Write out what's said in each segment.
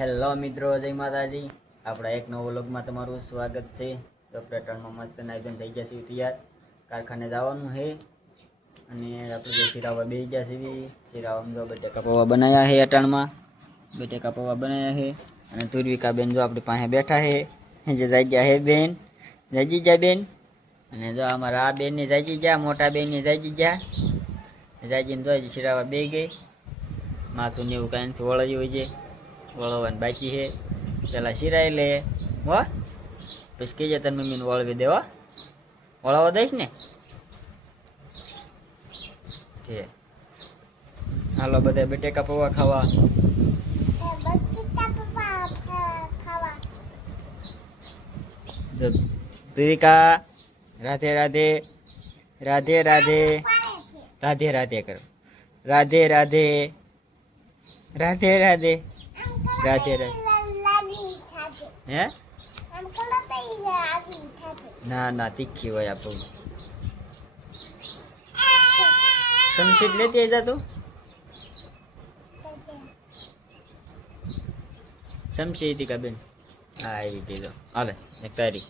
Hello મિત્રો, જય માતાજી. આપણા એક નવો વ્લોગમાં તમારું સ્વાગત છે. તો પેટ્રોલમાં મસ્ત નાઈધન થઈ ગયા છે તૈયાર, કારખાને જવાનું છે. અને આપણે જે શિરાવા બે ગયા છે, શિરાવામાં જો બટેકા પૌવા બનાવ્યા છે. અટાણમાં બટેકા પૌવા બનાવ્યા છે. અને ધુર્વિકા બેન જો આપણી પાસે બેઠા છે, જે જાગ્યા છે બેન, જાગી ગયા બેન. અને જો અમારા આ બેનની જાગી ગયા, મોટા બેનની જાગી ગયા. જાગીને જો શિરાવા બે ગઈ, માથું ને એવું કાંઈ વળાયું હોય છે, વળવાનું બાકી છે. પેલા શિરાઈ લે હો, પછી કહીએ તને મમ્મીને વળવી દે. હો, વળાવવા દઈશ ને. હાલો બધા બટેકા પૌવા ખાવા. ધુવિકા રાધે રાધે, રાધે રાધે, રાધે રાધે કરો, રાધે રાધે, રાધે રાધે, રાધે રાધે. હે ના ના, તીખી હોય આપણું. સમસીટ લેતી જા તું, સમસી હતી કા બેન. હા આવી કીધો. હાલે એક તારી.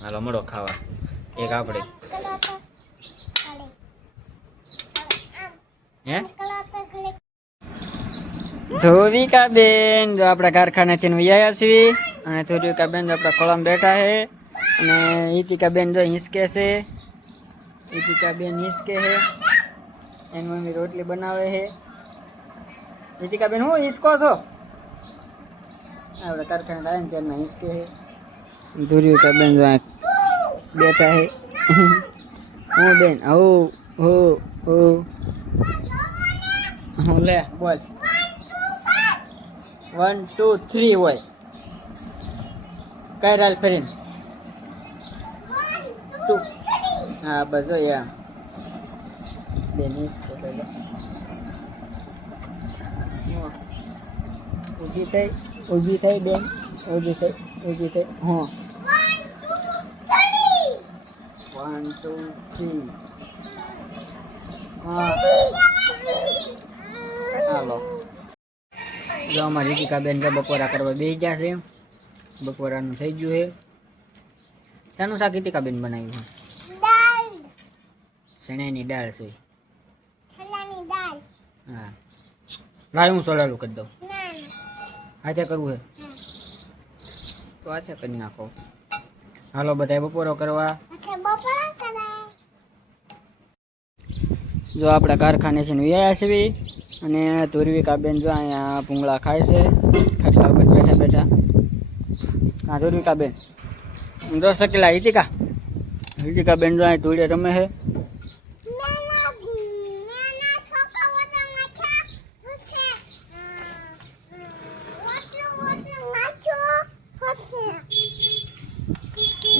હાલો મળો ખાવા. એક આપણે હે ધોવિકા બેન જો આપણા કારખાનેથી વ્યાયા છીએ. અને ધોવિકા બેન જો આપણા ખોળામાં બેઠા છે. અને ઈતિકા બેન જો હિંચકે છે. ઈતિકા બેન હિંચકે છે, એની મમ્મી રોટલી બનાવે છે. ઈતિકા બેન હું હિંચકો છો? આપણે કારખાને આવે ને ત્યારમાં હિંચકે છે. ધોવિકા બેન જો બેઠા છે. હું બેન હું હું લે બોલ 1 2 3 હોય કઈ રાલ ફરીને 2. હા બસ એમ બેનિસ ઊભી થઈ બેન, ઊભી થઈ. હા 1 2 3. હા હાલો જો અમારી રીતિકા બેન તો બપોરા કરવા બેસી ગયા છે. બપોરાનું થઈ ગયું છે. શાનું શાક રીતિકા બેન બનાવ્યું છે? ચણાની દાળ છે. હા લાય હું સોડાલું કરી દઉં. હાથે કરવું છે તો હાથે કરી નાખો. હાલો બધા બપોરો કરવા. જો આપણા કારખાને છે વ્યાયા છે. અને ધુર્વિકા બેન જો અહીંયા ભૂંગળા ખાય છે ખાટલા ઉપર બેઠા બેઠા. હા ધુર્વિકા બેન જો શકલા. ઈતિકા બેન જો અહીં ધૂળે રમે છે.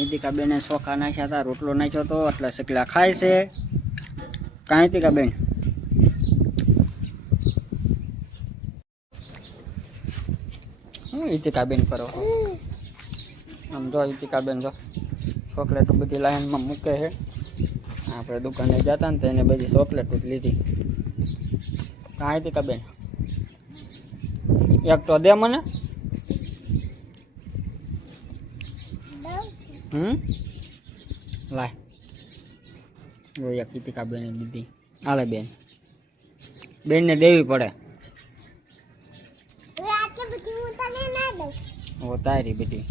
ઈતિકા બેને ચોખા નાખ્યા હતા, રોટલો નાખ્યો હતો એટલે શકલા ખાય છે. કાંઈ ઈતિકા બેન હું ઈતિકા બેન કરો આમ જો. ઈતિકા બેન જો ચોકલેટ બધી લાઈનમાં મૂકે છે. આપણે દુકાને જતા ને તો એને બધી ચોકલેટ લીધી. કાંઈ ઈતિકા બેન એક તો દે મને. લાય જો એક ઈતિકા બેન દીધી. હાલે બેન, બેનને દેવી પડે. ઓ તારી બધી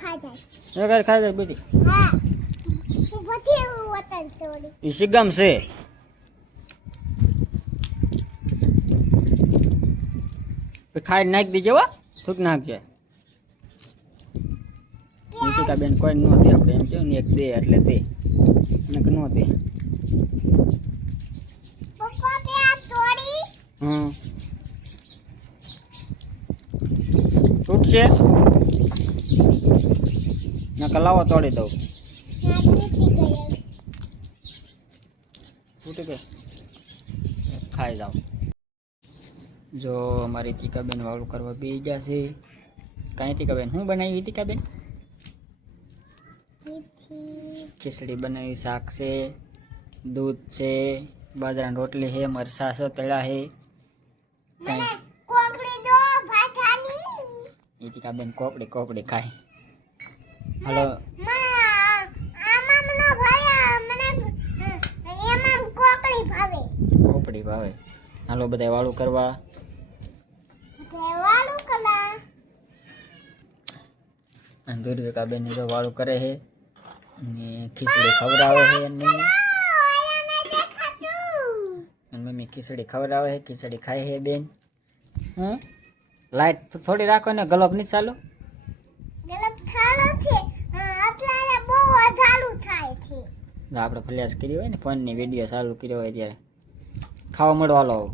ખાઈ જાય બધી. ઈ સિગમ છે. ખાઈ નાખી દીજે હો, થૂક નાખજે. ઈતિકા બેન કોઈ ન દે. આપણે એમ કહ્યું ને એક દે એટલે દે, અને ન દે. તૂટશે નકર લાવો તોડી દઉં. તૂટી ગઈ ખાઈ જાઓ. જો અમારી ઈતિકા બેન વાળું કરવા બે જશે. કાંઈ ઈતિકા બેન શું બનાવી? ઈતિકા બેન ખીચડી બનાવી, શાક છે, દૂધ છે, બાજરાની રોટલી હે, મરસા છે, તળા હે. મને કોકડી દો ભાઠાની. ઈતિકા બેન કોકડી ખાય. હાલો મને આમાં નો ભાયા મને એમાં કોકડી ભાવે. કોકડી ભાવે. હાલો બધા વાળું કરવા. દેવાળું કલા. અને દુર્વિકા બેન જો વાળું કરે છે અને ખીચડી ખવડાવે છે અને મમ્મી ખીચડી ખવડાવે છે, ખીચડી ખાય છે બેન. લાઈટ થોડી રાખો ને, ગલોબ નહીં ચાલો. ગલત થાળો છે એટલે બહુ અધારું થાય છે. આપણે ફલિયાસ કરી હોય ને, ફોનની વિડીયો ચાલુ કર્યો હોય ત્યારે ખાવા મળવા લો.